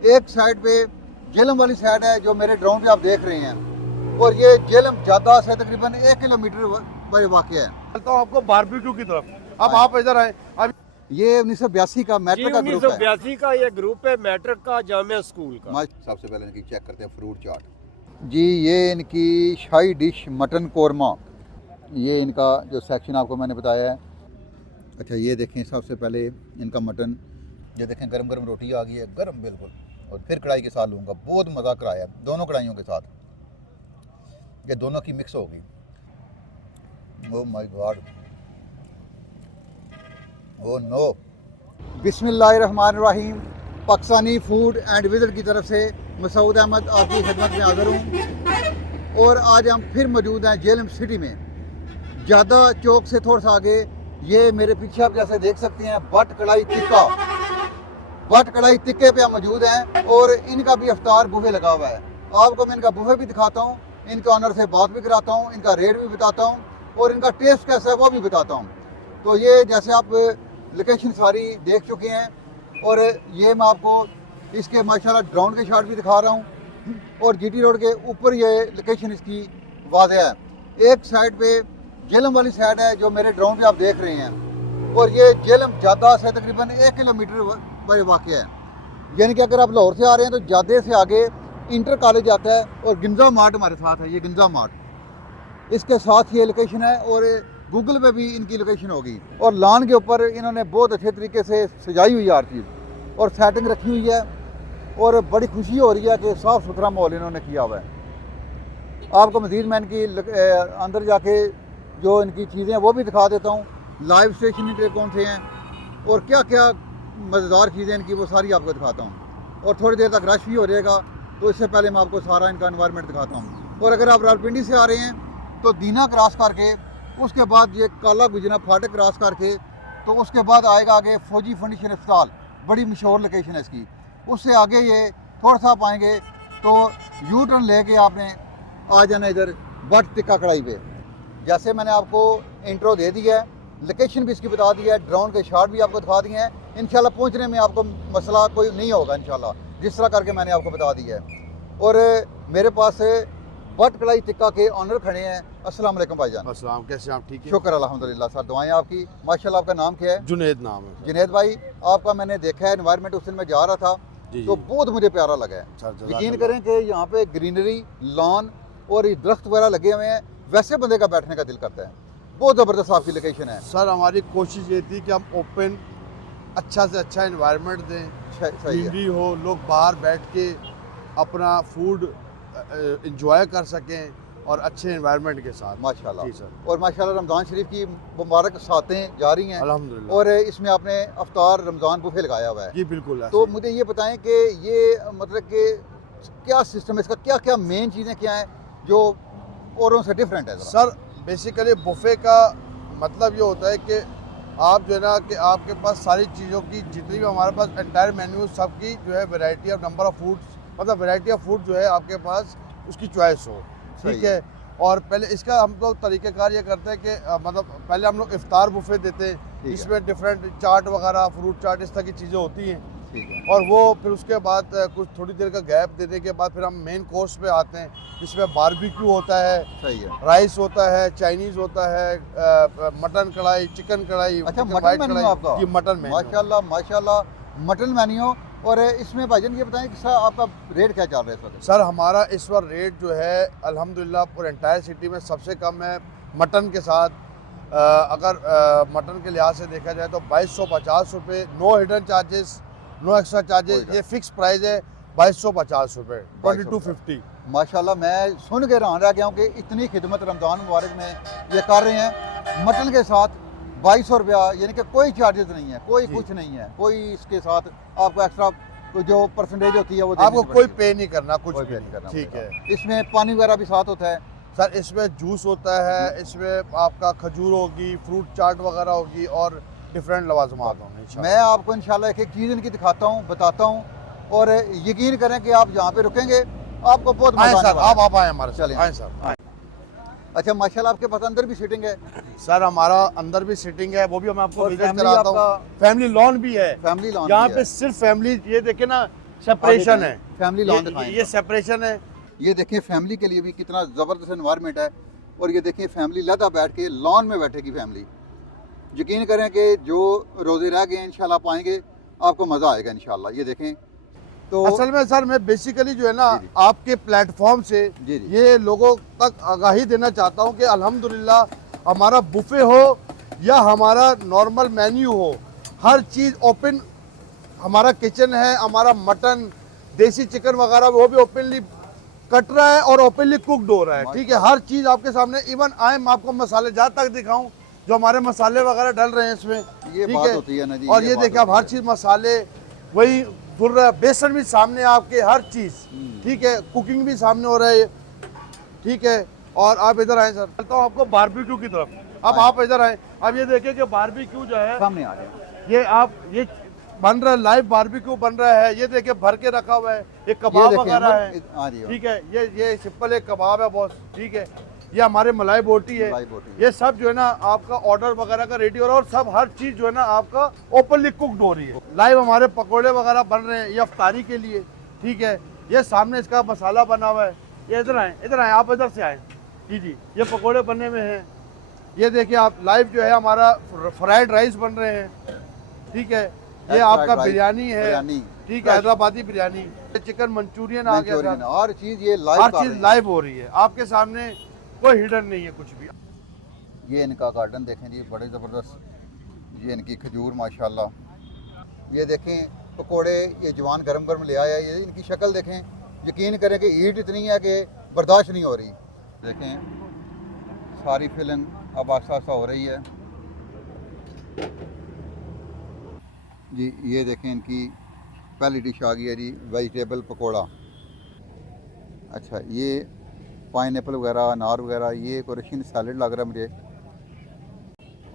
एक साइड पे झेलम वाली साइड है जो मेरे ड्रोन पे आप देख रहे हैं, और ये झेलम जादा से तकरीबन 1 किलोमीटर पर वाक़ है। चलता हूँ आपको बारबेक्यू की तरफ। अब आप इधर आए। अब ये 1982 का जी मैट्रिक का ग्रुप है। 1982 का ये ग्रुप है, मैट्रिक का, जामिया स्कूल का। सबसे पहले इनकी चेक करते हैं फ्रूट चाट। जी ये इनकी शाही डिश मटन कोरमा, ये इनका जो सेक्शन आपको मैंने बताया है। अच्छा ये देखें, सबसे पहले इनका मटन, ये देखें गरम गरम रोटी आ गई है, गरम बिल्कुल, और फिर कढ़ाई के साथ लूँगा। बहुत मज़ा कराया दोनों कढ़ाइयों के साथ, ये दोनों की मिक्स होगी। Oh my God, oh no. बिस्मिल्लाहिर्रहमानिर्रहीम। पाकिस्तानी फूड एंड विज़िट की तरफ से मसूद अहमद आपकी खिदमत में हाज़िर हूँ, और आज हम फिर मौजूद हैं झेलम सिटी में, ज़्यादा चौक से थोड़ा सा आगे। ये मेरे पीछे आप जैसे देख सकते हैं बट कढ़ाई टिक्का, बट कढ़ाई टिक्के पे हम मौजूद हैं, और इनका भी इफ्तार बुफे लगा हुआ है। आपको मैं इनका बुफे भी दिखाता हूँ, इनका ऑनर से बात भी कराता हूँ, इनका रेट भी बताता हूँ, और इनका टेस्ट कैसा है वो भी बताता हूँ। तो ये जैसे आप लोकेशन सारी देख चुके हैं, और ये मैं आपको इसके माशाल्लाह ड्रोन के शॉट भी दिखा रहा हूँ, और जीटी रोड के ऊपर ये लोकेशन इसकी वाज़ेह है। एक साइड पे झेलम वाली साइड है जो मेरे ड्रोन पे आप देख रहे हैं, और ये झेलम जादा से तकरीबन 1 किलोमीटर पर वाक़ है। यानी कि अगर आप लाहौर से आ रहे हैं तो जादे से आगे इंटर कॉलेज आता है, और गिंजा मार्ट हमारे साथ है, ये गिंजा मार्ट इसके साथ ये लोकेशन है, और गूगल पे भी इनकी लोकेशन होगी। और लॉन के ऊपर इन्होंने बहुत अच्छे तरीके से सजाई हुई है हर चीज़, और सेटिंग रखी हुई है, और बड़ी खुशी हो रही है कि साफ़ सुथरा माहौल इन्होंने किया हुआ है। आपको मज़ीद मैं इनकी अंदर जाके जो इनकी चीज़ें हैं वो भी दिखा देता हूँ, लाइव स्टेशन इनके कौन से हैं, और क्या क्या मज़ेदार चीज़ें इनकी वो सारी आपको दिखाता हूँ। और थोड़ी देर तक रश भी हो जाएगा, तो इससे पहले मैं आपको सारा इनका एनवायरनमेंट दिखाता हूँ। और अगर आप रावलपिंडी से आ रहे हैं तो दीना क्रॉस करके, उसके बाद ये काला गुजना फाटक क्रॉस करके, तो उसके बाद आएगा आगे फौजी फर्नीचर अस्पताल, बड़ी मशहूर लोकेशन है इसकी। उससे आगे ये थोड़ा सा आप आएँगे तो यू टर्न लेके आपने आ जाना इधर बट टिक्का कढ़ाई पे। जैसे मैंने आपको इंट्रो दे दिया है, लोकेशन भी इसकी बता दी है, ड्रोन के शॉट भी आपको दिखा दिए हैं। इंशाल्लाह पहुंचने में आपको मसला कोई नहीं होगा इंशाल्लाह, जिस तरह करके मैंने आपको बता दिया है। और मेरे पास बट कढ़ाई टिक्का के ऑनर खड़े हैं। अस्सलाम वालेकुम भाईजान। अस्सलाम, कैसे आप? ठीक है, शुक्र अल्हम्दुलिल्लाह सर, दुआएं आपकी माशाल्लाह। आपका नाम क्या है? जुनैद नाम है। जुनैद भाई, आपका मैंने देखा है एनवायरनमेंट, उस दिन मैं जा रहा था जी, तो जी। बहुत मुझे प्यारा लगा है। यकीन करें कि यहाँ पे ग्रीनरी, लॉन और ये दरख्त वगैरह लगे हुए हैं, वैसे बंदे का बैठने का दिल करता है। बहुत ज़बरदस्त आपकी लोकेशन है सर। हमारी कोशिश ये थी कि हम ओपन अच्छा से अच्छा एनवायरनमेंट दें, सही है। ग्रीनरी हो, लोग बाहर बैठ के अपना फूड इंजॉय कर सकें, और अच्छे एनवायरनमेंट के साथ। माशाल्लाह। जी सर। और माशाल्लाह रमज़ान शरीफ की मुबारक सातें जा रही हैं, अल्हम्दुलिल्लाह। और इसमें आपने अफ्तार रमज़ान बुफे लगाया हुआ है। जी बिल्कुल। तो ऐसे ही। मुझे ये बताएं कि ये मतलब कि क्या सिस्टम है इसका, क्या क्या मेन चीज़ें क्या हैं जो औरों से डिफरेंट है? सर बेसिकली बुफे का मतलब ये होता है कि आप जो है ना कि आपके पास सारी चीज़ों की जितनी भी हमारे पास एंटायर मेन्यू सबकी जो है variety of number of foods, मतलब वैरायटी ऑफ फूड जो है आपके पास उसकी चॉइस हो। ठीक है। और पहले इसका हम लोग तरीक़ेकार ये करते हैं कि मतलब पहले हम लोग इफ्तार बुफे देते हैं, इसमें डिफरेंट चाट वगैरह, फ्रूट चाट, इस तरह की चीज़ें होती हैं। ठीक है। और वो फिर उसके बाद कुछ थोड़ी देर का गैप देने के बाद फिर हम मेन कोर्स पे आते हैं, जिसमें बारबेक्यू होता है, सही है। राइस होता है, चाइनीज़ होता है, मटन कढ़ाई, चिकन कढ़ाई। अच्छा, चिकन मटन वाइट मेन्यू कढ़ाई। आपका? जी मटन मेन्यू। माशाल्लाह माशाल्लाह, मटन मेन्यू। और इसमें भाईजान ये बताएं कि सर आपका रेट क्या चल रहा है इस वक्त? सर हमारा इस बार रेट जो है अल्हम्दुलिल्लाह पूरे एंटायर सिटी में सबसे कम है मटन के साथ। अगर मटन के लिहाज से देखा जाए तो 2250 रुपये, no hidden charges, no extra charges, ये फिक्स प्राइस है 2250 रुपये, 2250। माशाल्लाह, मैं सुन के हैरान रह गया हूँ कि इतनी खिदमत रमज़ान मुबारक में ये कर रहे हैं। मटन के साथ 2200 रुपया, यानी कि कोई चार्जेस नहीं है, कोई कुछ नहीं है, कोई इसके साथ आपको एक्स्ट्रा जो परसेंटेज होती है वो आपको कोई पे नहीं करना, कुछ कोई भी पे नहीं करना। ठीक है। इसमें पानी वगैरह भी साथ होता है? सर इसमें जूस होता है, इसमें आपका खजूर होगी, फ्रूट चाट वगैरह होगी, और डिफरेंट लवाजमात होंगे इंशाल्लाह। मैं आपको इंशाल्लाह एक एक चीज़ इनकी दिखाता हूँ, बताता हूँ, और यकीन करें कि आप यहाँ पे रुकेंगे आपको बहुत मजा आने सर वाला है। आप आए हमारे साथ, चलें। आए सर। अच्छा माशाल्लाह, आपके पास अंदर भी सीटिंग है? सर हमारा अंदर भी सिटिंग है, वो भी मैं आपको और विजिट family कराता हूँ। आपका- फैमिली लॉन भी है, फैमिली लॉन यहाँ भी पे है। सिर्फ फैमिली, ये देखे ना सेपरेशन है, फैमिली लॉन दिखाएं। ये सेपरेशन है। ये देखें फैमिली के लिए भी कितना ज़बरदस्त एनवायरनमेंट है। और ये देखें फैमिली लदा बैठ के लॉन में बैठेगी फैमिली। यकीन करें कि जो रोज़े रह गए इंशाल्लाह पाएंगे, आपको मज़ा आएगा इंशाल्लाह। ये देखें तो असल में सर मैं बेसिकली जो है ना जी, जी। आपके प्लेटफॉर्म से जी, जी। ये लोगों तक आगाही देना चाहता हूँ कि अल्हम्दुलिल्लाह हमारा बुफे हो या हमारा नॉर्मल मेन्यू हो, हर चीज़ ओपन। हमारा किचन है, हमारा मटन, देसी चिकन वगैरह वो भी ओपनली कट रहा है और ओपनली कुकड हो रहा है। ठीक है, हर चीज़ आपके सामने। इवन आए मैं आपको मसाले जहाँ तक दिखाऊं जो हमारे मसाले वगैरह डल रहे हैं इसमें, ये ठीक बात होती है ना जी। और ये बात देखिए आप होती हर है। चीज़ मसाले वही धुल रहा है, बेसन भी सामने आपके, हर चीज़ ठीक है, कुकिंग भी सामने हो रहा है, ठीक है। और आप इधर आए सर, चलता हूँ आपको बारबेक्यू की तरफ। अब आप इधर आए, अब ये देखिए कि बारबेक्यू जो है सामने आ रहे हैं। ये बन रहा है, लाइव बारबेक्यू बन रहा है। ये देखिए भर के रखा हुआ है, ये कबाब देखें वगैरह अंदर है, आ रही है। ठीक है। ये सिंपल एक कबाब है बॉस, ठीक है। ये हमारे मलाई बोटी है, मलाई बोटी। ये सब जो है ना आपका ऑर्डर वगैरह का रेडी हो रहा है और सब हर चीज जो है ना आपका ओपनली कुकड हो रही है। लाइव हमारे पकोड़े वगैरह बन रहे हैं ये अफ्तारी के लिए, ठीक है। ये सामने इसका मसाला बना हुआ है। ये इधर आए आप इधर से आए जी जी। ये पकोड़े बनने में हैं। ये देखिए आप लाइव जो है हमारा फ्राइड राइस बन रहे हैं, ठीक है। ये आपका बिरयानी है, ठीक है, हैदराबादी बिरयानी, चिकन मंचूरियन आ गया था। हर चीज़ ये लाइव, हर चीज लाइव हो रही है आपके सामने, कोई हिडन नहीं है कुछ भी। ये इनका गार्डन देखें जी, बड़े ज़बरदस्त। ये इनकी खजूर माशाल्लाह। ये देखें पकोड़े, ये जवान गरम गरम ले आया। ये इनकी शक्ल देखें, यकीन करें कि हीट इतनी है कि बर्दाश्त नहीं हो रही। देखें सारी फिलिंग अब आस्ता आस्ता हो रही है जी। ये देखें इनकी पहली डिश आ गई है जी, वेजिटेबल पकोड़ा। अच्छा, ये पाइनएप्पल वगैरह, अनार वगैरह, ये एक रशियन सैलड लग रहा है मुझे।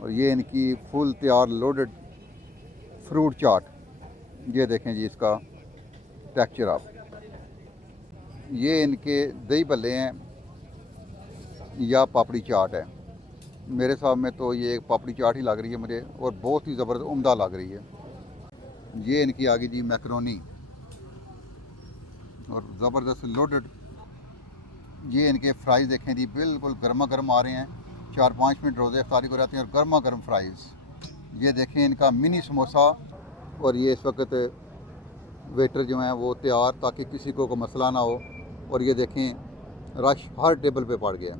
और ये इनकी फुल तैयार लोडेड फ्रूट चाट। ये देखें जी इसका टेक्सचर आप। ये इनके दही भल्ले हैं या पापड़ी चाट है। मेरे साथ में तो ये एक पापड़ी चाट ही लग रही है मुझे, और बहुत ही ज़बरदस्त उम्दा लग रही है। ये इनकी आ गई जी मैकरोनी, और ज़बरदस्त लोडेड। ये इनके फ्राइज़ देखें जी, बिल्कुल गर्मा गर्म आ रहे हैं। 4-5 मिनट रोज़े अफ्तारी को रहते हैं और गर्मा गर्म फ्राइज़। ये देखें इनका मिनी समोसा। और ये इस वक्त वेटर जो हैं वो तैयार, ताकि किसी को मसला ना हो। और ये देखें रश हर टेबल पे पड़ गया,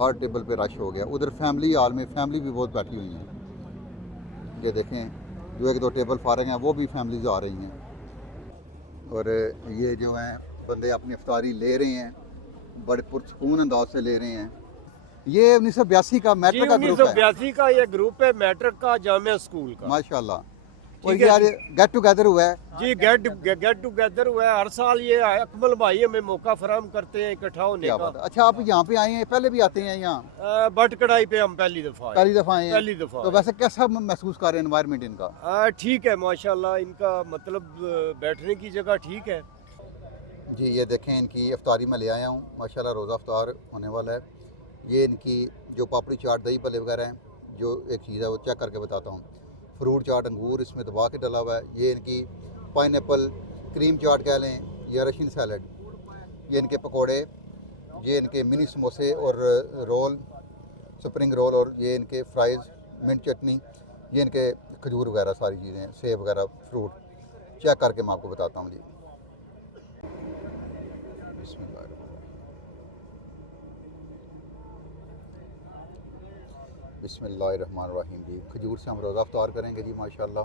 हर टेबल पे रश हो गया। उधर फैमिली हॉल में फैमिली भी बहुत बैठी हुई हैं। ये देखें जो 1-2 टेबल फारग हैं वो भी फैमिलीज आ रही हैं। और ये जो हैं बंदे अपनी इफ्तारी ले रहे हैं, बड़े पुरसकून अंदाज से ले रहे हैं। ये 1982 का मैट्रिक का ग्रुप है। 1982 का ये ग्रुप है, मैट्रिक का जामिया स्कूल का माशाल्लाह। और ठीक ये है आज गेट टुगेदर हुआ है जी। गेट टुगेदर हुआ है हर साल। ये अकमल भाई हमें मौका फराहम करते हैं इकट्ठा होने क्या का। बात है। अच्छा, आप यहाँ पे आए हैं, पहले भी आते हैं यहाँ? बट कढ़ाई पे हम पहली दफा पहली दफ़ा आए हैं? पहली दफा तो वैसे कैसा महसूस कर रहे हैं एनवायरनमेंट इनका? ठीक है माशाल्लाह, इनका मतलब बैठने की जगह ठीक है जी। ये देखें इनकी इफ्तारी में ले आया हूँ माशाल्लाह, रोज़ा इफ्तार होने वाला है। ये इनकी जो पापड़ी चाट, दही भल्ले वगैरह हैं, जो एक चीज़ है वो चेक करके बताता हूँ। फ्रूट चाट, अंगूर इसमें दबा के डला हुआ है। ये इनकी पाइनएप्पल क्रीम चाट कह लें या रशियन सैलड। ये इनके पकोड़े, ये इनके मिनी समोसे और रोल, स्प्रिंग रोल, और ये इनके फ्राइज़, मिंट चटनी, ये इनके खजूर वगैरह सारी चीज़ें, सेब वगैरह फ्रूट। चेक करके मैं आपको बताता हूँ जी। बिस्मिल्लाहिर्रहमानिर्रहीम जी। खजूर से हम रोज़ा इफ्तार करेंगे जी माशाल्लाह।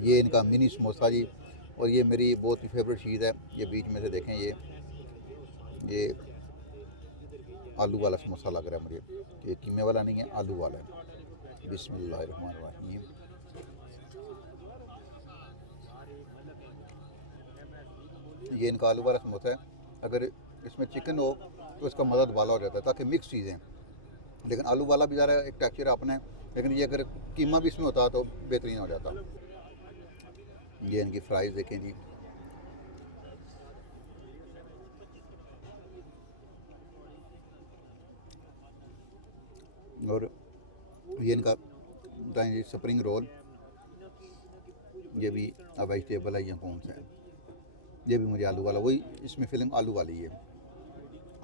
ये इनका मिनी समोसा जी, और ये मेरी बहुत ही फेवरेट चीज़ है। ये बीच में से देखें, ये आलू वाला समोसा लग रहा है मुझे। ये कीमे वाला नहीं है, आलू वाला है। बिस्मिल्लाहिर्रहमानिर्रहीम। ये इनका आलू वाला समोसा है। अगर इसमें चिकन हो तो इसका मज़ा दुबाला हो जाता है, ताकि मिक्स चीज़ें। लेकिन आलू वाला भी ज़रा एक टेक्सचर अपना है, लेकिन ये अगर कीमा भी इसमें होता तो बेहतरीन हो जाता। ये इनकी फ्राइज़ देखें जी। और ये इनका बताएं जी स्प्रिंग रोल। ये भी वेजिटेबल है या कौन सा है, ये भी मुझे आलू वाला, वही इसमें फिलिंग आलू वाली है,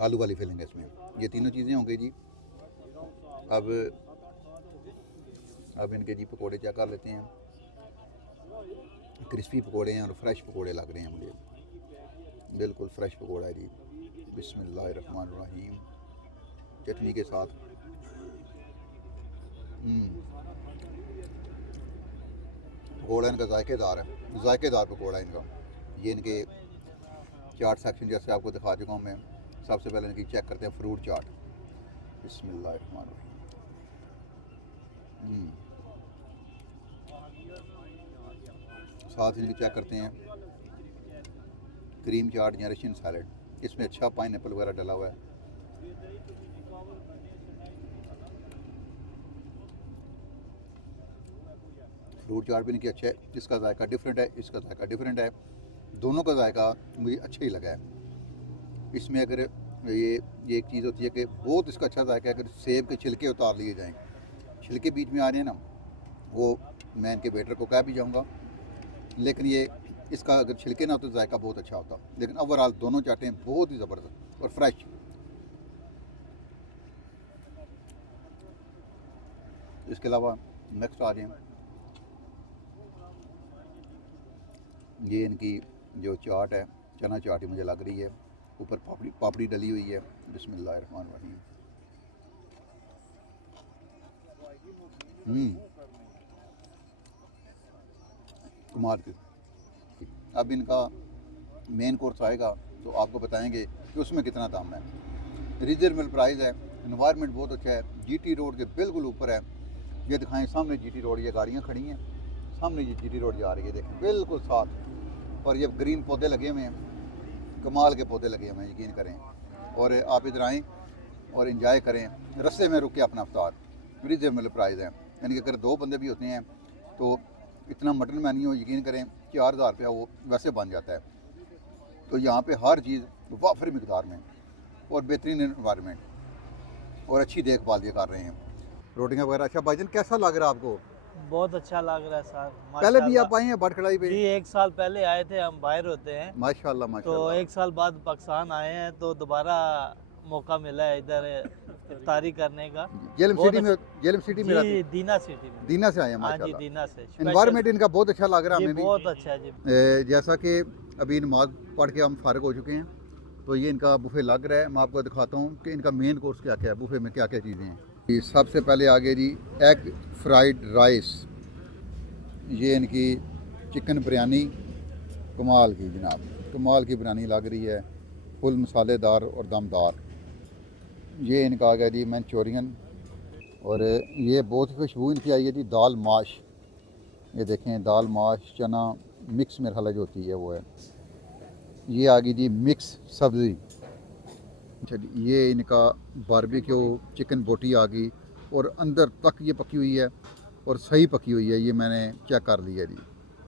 आलू वाली फिलिंग है इसमें। ये तीनों चीज़ें होंगी जी। अब इनके जी पकोड़े चेक कर लेते हैं। क्रिस्पी पकोड़े हैं और फ्रेश पकोड़े लग रहे हैं मुझे, बिल्कुल फ्रेश पकोड़ा है जी। बिस्मिल्लाहिर्रहमानिर्रहीम, चटनी के साथ। पकोड़ा इनका जायकेदार पकोड़ा इनका। ये इनके चाट सेक्शन जैसे आपको दिखा चुका हूँ मैं। सबसे पहले इनकी चेक करते हैं फ्रूट चाट। बिस्मिल्लाहिर्रहमानिर्रहीम। साथ इनकी चेक करते हैं क्रीम चाट या रशियन सैलड। इसमें अच्छा पाइनएप्पल वगैरह डला हुआ है। फ्रूट चाट भी इनकी अच्छा है, इसका जायका डिफरेंट है, इसका जायका डिफरेंट है, दोनों का जायका मुझे अच्छा ही लगा है। इसमें अगर ये एक चीज़ होती है कि बहुत इसका अच्छा जायका है, अगर सेब के छिलके उतार लिए जाएँ, छिलके बीच में आ रहे हैं ना, वो मैं इनके वेटर को कह भी जाऊँगा, लेकिन ये इसका अगर छिलके ना तो जायका बहुत अच्छा होता। लेकिन ओवरऑल दोनों चाटें बहुत ही ज़बरदस्त और फ्रेश। इसके अलावा नेक्स्ट आ जाएँ, ये इनकी जो चाट है, चना चाट ही मुझे लग रही है, ऊपर पापड़ी डली हुई है। बिस्मिल्लाहिर्रहमानिर्रहीम। कमाल की। अब इनका मेन कोर्स आएगा तो आपको बताएंगे कि उसमें कितना दाम है। रीजनेबल प्राइस है, एनवायरनमेंट बहुत अच्छा है, जीटी रोड के बिल्कुल ऊपर है। ये दिखाएं सामने जीटी रोड, ये गाड़ियाँ खड़ी हैं सामने, ये जीटी रोड जा रही है, देखें बिल्कुल साथ। और ये ग्रीन पौधे लगे हुए हैं, कमाल के पौधे लगे हुए हैं, यकीन करें। और आप इधर आएँ और इंजॉय करें, रस्ते में रुक के अपना अफ्तार। रीजनेबल प्राइस है, यानी कि अगर 2 बंदे भी होते हैं तो इतना मटन मेन्यू यकीन करें 4000 रुपया वो वैसे बन जाता है। तो यहाँ पे हर चीज़ वाफर मिकदार में और बेहतरीन एनवायरनमेंट और अच्छी देखभाल ये कर रहे हैं। रोटियाँ वगैरह। अच्छा भाईजान, कैसा लग रहा है आपको? बहुत अच्छा लग रहा है सर। पहले भी आप आए हैं बटखड़ाई पे? जी 1 साल पहले आए थे, हम बाहर होते हैं। माशाल्लाह तो माशाल्लाह। 1 साल बाद पाकिस्तान आए हैं तो दोबारा मौका मिला है इधर इफ्तारी करने का। जेलम बहुत सिटी में जी रहते हैं? दीना सिटी में। दीना से आए हैं हाँ जी, माशाल्लाह। दीना से। एनवायरनमेंट इनका बहुत अच्छा लग रहा है जी हमें भी। बहुत अच्छा है जी। जैसा कि अभी नमाज पढ़ के हम फारिग हो चुके हैं, तो ये इनका बुफे लग रहा है। मैं आपको दिखाता हूँ कि इनका मेन कोर्स क्या क्या है, बुफे में क्या क्या चीज़ें हैं। ये सबसे पहले आगे जी एग फ्राइड राइस, ये इनकी चिकन बिरयानी कमाल की जनाब, कमाल की बिरयानी लग रही है, फुल मसालेदार और दमदार। ये इनका आ गया जी मंचूरियन, और ये बहुत ही खुशबू इनकी आई है जी दाल माश। ये देखें दाल माश चना मिक्स मेरे ख्याल जो होती है वो है। ये आ गई जी मिक्स सब्ज़ी। अच्छा जी, ये इनका बारबेक्यू चिकन बोटी आ गई और अंदर तक ये पकी हुई है और सही पकी हुई है, ये मैंने चेक कर लिया जी।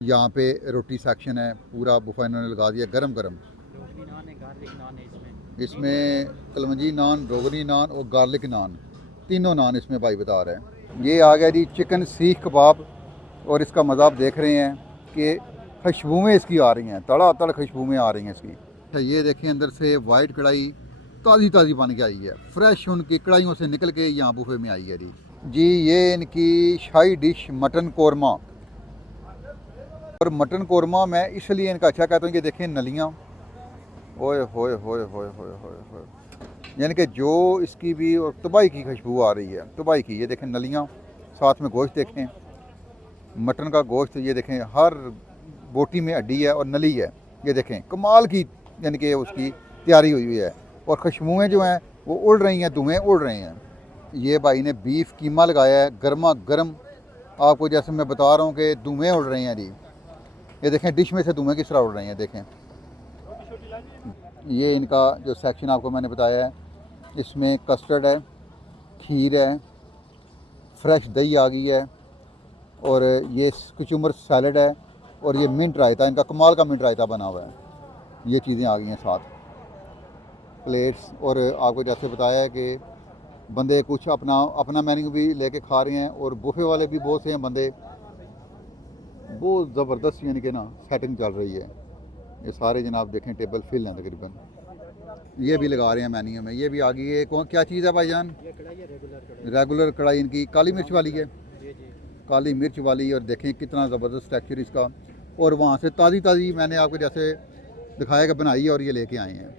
यहाँ पे रोटी सेक्शन है, पूरा बुफा इन्होंने लगा दिया गरम गरम। इसमें कलमंजी नान, रोगनी नान और गार्लिक नान, तीनों नान इसमें भाई बता रहे हैं। ये आ गया जी चिकन सीख कबाब, और इसका मज़ा आप देख रहे हैं कि खुशबुएँ इसकी आ रही हैं, तड़ा खुशबुएँ आ रही हैं इसकी। अच्छा ये देखें अंदर से वाइट कढ़ाई ताज़ी बन के आई है, फ्रेश उनकी कढ़ाइयों से निकल के यहाँ बुफे में आई है जी। ये इनकी शाही डिश मटन कौरमा, और मटन कौरमा मैं इसलिए इनका अच्छा कहता हूँ कि देखें नलियाँ, ओए होए होए होए होए होए होए, यानी कि जो इसकी भी और तबाही की खुशबू आ रही है, तबाही की। ये देखें नलियाँ, साथ में गोश्त देखें, मटन का गोश्त, ये देखें हर बोटी में हड्डी है और नली है। ये देखें कमाल की यानी कि उसकी तैयारी हुई है, और खुशबुएँ जो हैं वो उड़ रही हैं, धुएँ उड़ रहे हैं। ये भाई ने बीफ कीमा लगाया है गर्मा गर्म, आपको जैसे मैं बता रहा हूँ कि धुएँ उड़ रहे हैं जी। ये देखें डिश में से धुएँ किस तरह उड़ रहे हैं, देखें। ये इनका जो सेक्शन आपको मैंने बताया है, इसमें कस्टर्ड है, खीर है, फ्रेश दही आ गई है, और ये कुचुम्बर सैलड है, और ये मिंट रायता, इनका कमाल का मिंट रायता बना हुआ है। ये चीज़ें आ गई हैं साथ प्लेट्स। और आपको जैसे बताया है कि बंदे कुछ अपना मेन्यू भी लेके खा रहे हैं, और बुफे वाले भी बहुत से हैं बंदे बहुत ज़बरदस्त यानी कि ना सेटिंग चल रही है। ये सारे जनाब देखें टेबल फिल हैं तकरीबन। ये भी लगा रहे हैं मेन्यू में। ये भी आ गई है। कौन क्या चीज़ है भाईजान? रेगुलर कढ़ाई इनकी काली मिर्च वाली है, काली मिर्च वाली। और देखें कितना ज़बरदस्त टेक्सचर इसका। और वहाँ से ताज़ी ताज़ी मैंने आपको जैसे दिखाया कि बनाई है और ये लेके आए हैं।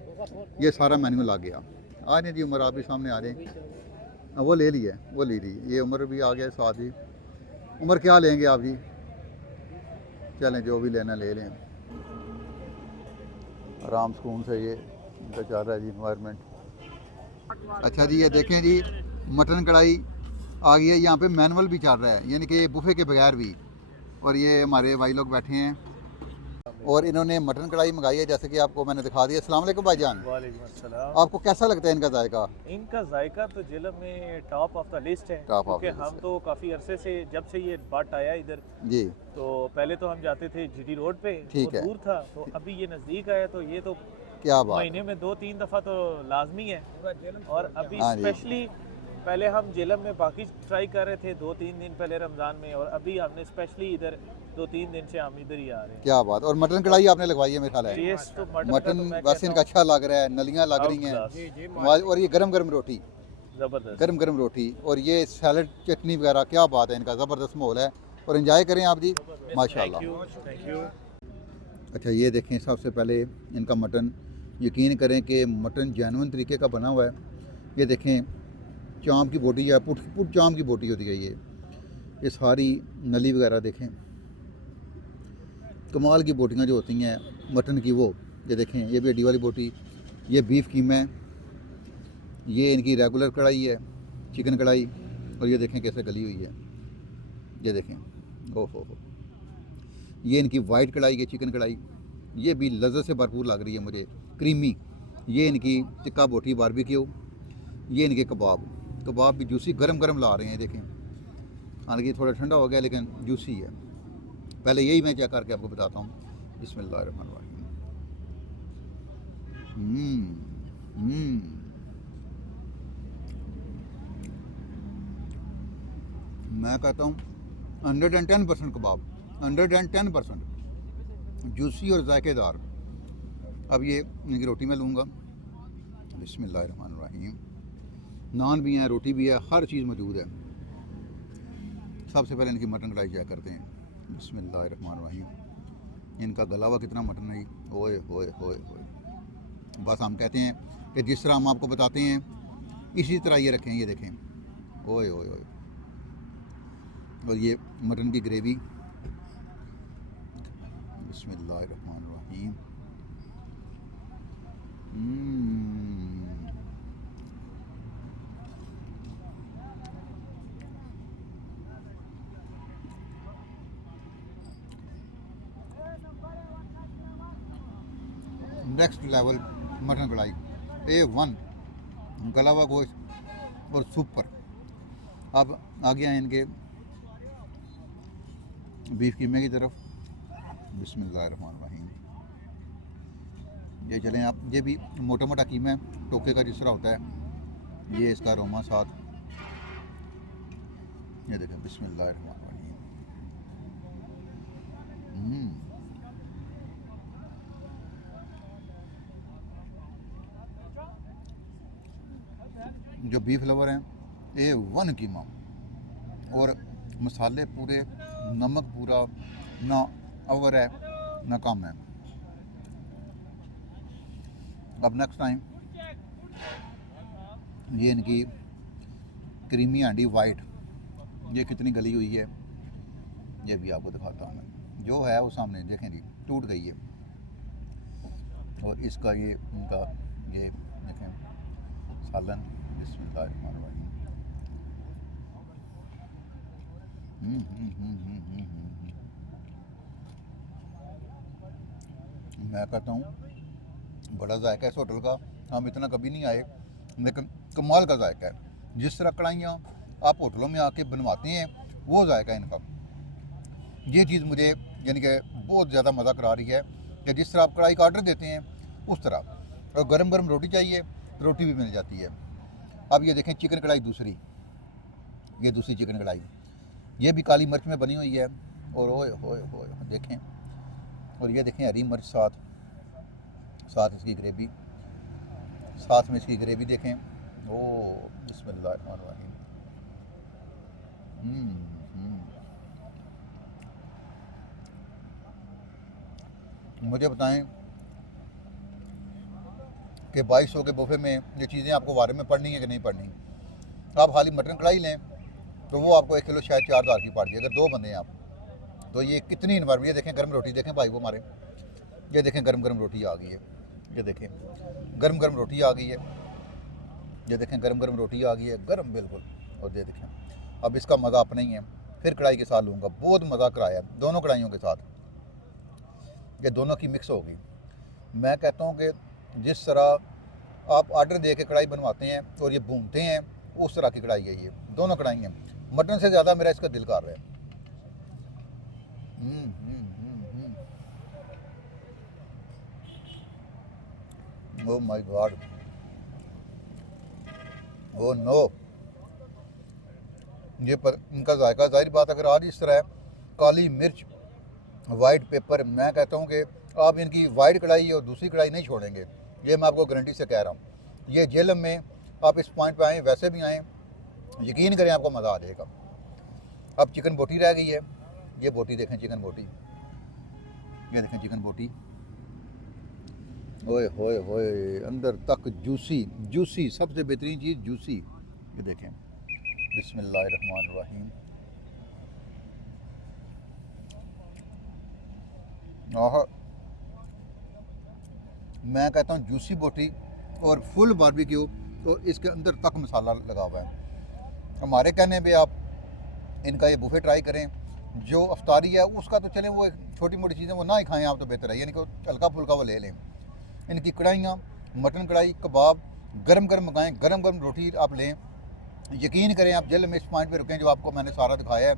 ये सारा मेन्यू लग गया। आ रहे जी उमर, आप भी सामने आ रहे हैं। वो ले ली है, वो ले ली। ये उमर भी आ गया साथ ही। उमर क्या लेंगे आप जी? चलें जो भी लेना ले लें। आराम सुकून से ये इनका चल रहा है जी इन्वायरमेंट। अच्छा जी, ये देखें जी मटन कढ़ाई आ गई है। यहाँ पे मैनुअल भी चल रहा है, यानी कि बुफे के बगैर भी। और ये हमारे भाई लोग बैठे हैं और इन्होंने मटन कढ़ाई मंगाई है, जैसे कि आपको मैंने दिखा दिया। अस्सलाम वालेकुम भाईजान। वालेकुम अस्सलाम। आपको कैसा लगता है इनका जायका? इनका जायका तो जेलम में टॉप ऑफ द लिस्ट है, टॉप ऑफ क्योंकि द हम लिस्ट तो काफ़ी अरसे से, जब से ये बाट आया इधर, जी तो पहले तो हम जाते थे जीटी रोड पे, ठीक वो है। दूर था, तो अभी ये नज़दीक आया, तो ये तो क्या बात महीने में 2-3 दफ़ा तो लाजमी है। और अभी हाँ जी। स्पेशली पहले हम जेलम में बाकी ट्राई कर रहे थे 2-3 दिन पहले रमज़ान में, और अभी हमने स्पेशली इधर 2-3 दिन से हम इधर ही आ रहे हैं। क्या बात। और मटन कढ़ाई आपने लगवाई है मेरे ख्याल है। टेस्ट तो मटन का मटन तो मैं वैसे कहता इनका अच्छा लग रहा है, नलियाँ लग रही हैं। और ये गरम गरम रोटी, हूँ ज़बरदस्त। गरम गरम रोटी और ये सैलड चटनी वगैरह, क्या बात है। इनका ज़बरदस्त माहौल है और एंजॉय करें आप जी, माशाल्लाह। Thank you. अच्छा ये देखें, सबसे पहले इनका मटन, यकीन करें कि मटन जेन्युइन तरीके का बना हुआ है। ये देखें चाँप की बोटी या पुट चाँप की बोटी होती है ये सारी नली वगैरह देखें, कमाल की बोटियाँ जो होती हैं मटन की, वो ये देखें। ये भी हड्डी वाली बोटी, ये बीफ कीमा है, ये इनकी रेगुलर कढ़ाई है, चिकन कढ़ाई। और ये देखें कैसे गली हुई है, ये देखें। ओहो, ये इनकी वाइट कढ़ाई है, चिकन कढ़ाई। ये भी लज़्ज़त से भरपूर लग रही है मुझे, क्रीमी। ये इनकी टिक्का बोटी बारबेक्यू। ये इनके कबाब भी जूसी गरम गरम ला रहे हैं, देखें। हालांकि थोड़ा ठंडा हो गया लेकिन जूसी है। पहले यही मैं चेक करके आपको बताता हूँ। बिस्मिल्लाहिर्रहमानिर्रहीम। मैं कहता हूँ 110% कबाब, 110% जूसी और जायकेदार। अब ये इनकी रोटी मैं लूँगा। बिस्मिल्लाहिर्रहमानिर्रहीम। नान भी है, रोटी भी है, हर चीज़ मौजूद है। सबसे पहले इनकी मटन कढ़ाई चेक करते हैं। बिस्मिल्लाहिर्रहमानिर्रहीम। इनका गला हुआ कितना मटन है। ओए होए होए होए। बस हम कहते हैं कि जिस तरह हम आपको बताते हैं इसी तरह ये रखें। ये देखें, ओए ओए ओए। और ये मटन की ग्रेवी। बिस्मिल्लाहिर्रहमानिर्रहीम। नेक्स्ट लेवल मटन कढ़ाई, A1, गला हुआ गोश्त और सुपर। अब आ गया है इनके बीफ कीमे की तरफ। बिस्मिल्लाहिर्रहमानिर्रहीम। ये चलें आप, ये भी मोटा मोटा कीमा है, टोके का जिस तरह होता है। ये इसका रोमा साथ, ये देखें। बिस्मिल्लाहिर्रहमानिर्रहीम। जो बीफ लवर हैं, A1 कीमा। और मसाले पूरे, नमक पूरा, ना ओवर है ना कम है। अब नेक्स्ट टाइम ये इनकी क्रीमी हांडी वाइट, ये कितनी गली हुई है ये भी आपको दिखाता हूँ मैं। जो है वो सामने देखें जी, टूट गई है। और इसका ये इनका ये देखें सालन। बिस्मिल्लाहिर्रहमानिर्रहीम। मैं कहता हूँ बड़ा जायका है इस होटल का। हम इतना कभी नहीं आए, लेकिन कमाल का जायका है। जिस तरह कढ़ाइयाँ आप होटलों में आके बनवाते हैं वो जायका है इनका। ये चीज़ मुझे यानी कि बहुत ज़्यादा मज़ा करा रही है कि जिस तरह आप कढ़ाई का ऑर्डर देते हैं उस तरह। और गरम गरम रोटी चाहिए, रोटी भी मिल जाती है। अब ये देखें चिकन कढ़ाई दूसरी, ये दूसरी चिकन कढ़ाई, ये भी काली मिर्च में बनी हुई है। और ओए होए होए देखें, और ये देखें हरी मिर्च साथ साथ इसकी ग्रेवी, साथ में इसकी ग्रेवी देखें। ओ बिस्मिल्लाहिर्रहमानिर्रहीम। मुझे बताएं कि 2200 के बुफे में ये चीज़ें आपको बारे में पढ़नी है कि नहीं पढ़नी। आप खाली मटन कढ़ाई लें तो वो आपको 1 किलो शायद 4000 की पड़ जाए, अगर 2 बंदे हैं आप तो। ये कितनी इन्वायरमेंट, ये देखें गर्म रोटी देखें भाई वो हमारे, ये देखें गर्म गर्म रोटी आ गई है, ये देखें गर्म गर्म रोटी आ गई है, ये देखें गर्म गर्म रोटी आ गई है, गर्म बिल्कुल। और ये देखें अब इसका मज़ा अपना ही है। फिर कढ़ाई के साथ लूँगा, बहुत मज़ा कराया दोनों कढ़ाइयों के साथ, ये दोनों की मिक्स होगी। मैं कहता हूँ कि जिस तरह आप ऑर्डर दे के कढ़ाई बनवाते हैं और ये भूनते हैं, उस तरह की कढ़ाई है ये, दोनों कढ़ाई हैं। मटन से ज़्यादा मेरा इसका दिल कर रहा है। Oh my God, oh no, ये पर इनका जायका ज़ाहिर बात अगर आज इस तरह है, काली मिर्च वाइट पेपर, मैं कहता हूँ कि आप इनकी वाइट कढ़ाई और दूसरी कढ़ाई नहीं छोड़ेंगे, ये मैं आपको गारंटी से कह रहा हूँ। ये जेलम में आप इस पॉइंट पे आएँ, वैसे भी आएँ, यकीन करें आपको मज़ा आ जाएगा। अब चिकन बोटी रह गई है, ये बोटी देखें, चिकन बोटी, ये देखें चिकन बोटी, ओए होए होए अंदर तक जूसी जूसी, सबसे बेहतरीन चीज़ जूसी। ये देखें बिस्मिल्लाहिर्रहमानिर्रहीम। आहा, मैं कहता हूँ जूसी बोटी और फुल बारबेक्यू, तो इसके अंदर तक मसाला लगा हुआ है। हमारे कहने पे आप इनका ये बुफे ट्राई करें। जो अफ्तारी है उसका तो चलें, वो छोटी मोटी चीज़ें वो ना ही खाएं आप तो बेहतर है, यानी कि हल्का फुल्का वो ले लें। इनकी कढ़ाइयाँ, मटन कढ़ाई, कबाब गरम गरम मंगाएँ, गरम गरम रोटी आप लें। यकीन करें आप जेल में इस पॉइंट पे रुकें जो आपको मैंने सारा दिखाया है,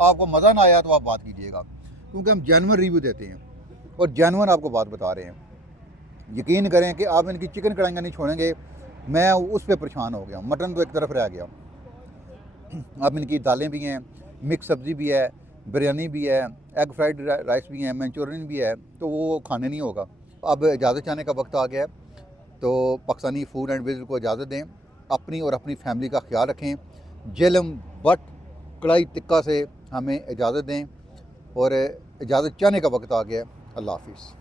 आपको मज़ा ना आया तो आप बात कीजिएगा, क्योंकि हम जेन्युइन रिव्यू देते हैं और जेन्युइन आपको बात बता रहे हैं। यकीन करें कि आप इनकी चिकन कढ़ाइयाँ नहीं छोड़ेंगे, मैं उस पर परेशान हो गया। मटन तो एक तरफ रह गया, अब इनकी दालें भी हैं, मिक्स सब्ज़ी भी है, बिरयानी भी है, एग फ्राइड राइस भी है, मंचूरियन भी है, तो वो खाने नहीं होगा। अब इजाज़त चाहने का वक्त आ गया है, तो पाकिस्तानी फूड एंड विज़िट को इजाज़त दें। अपनी और अपनी फैमिली का ख्याल रखें। जेलम बट कढ़ाई टिक्का से हमें इजाज़त दें और इजाज़त चाहने का वक्त आ गया है। अल्लाह हाफिज़।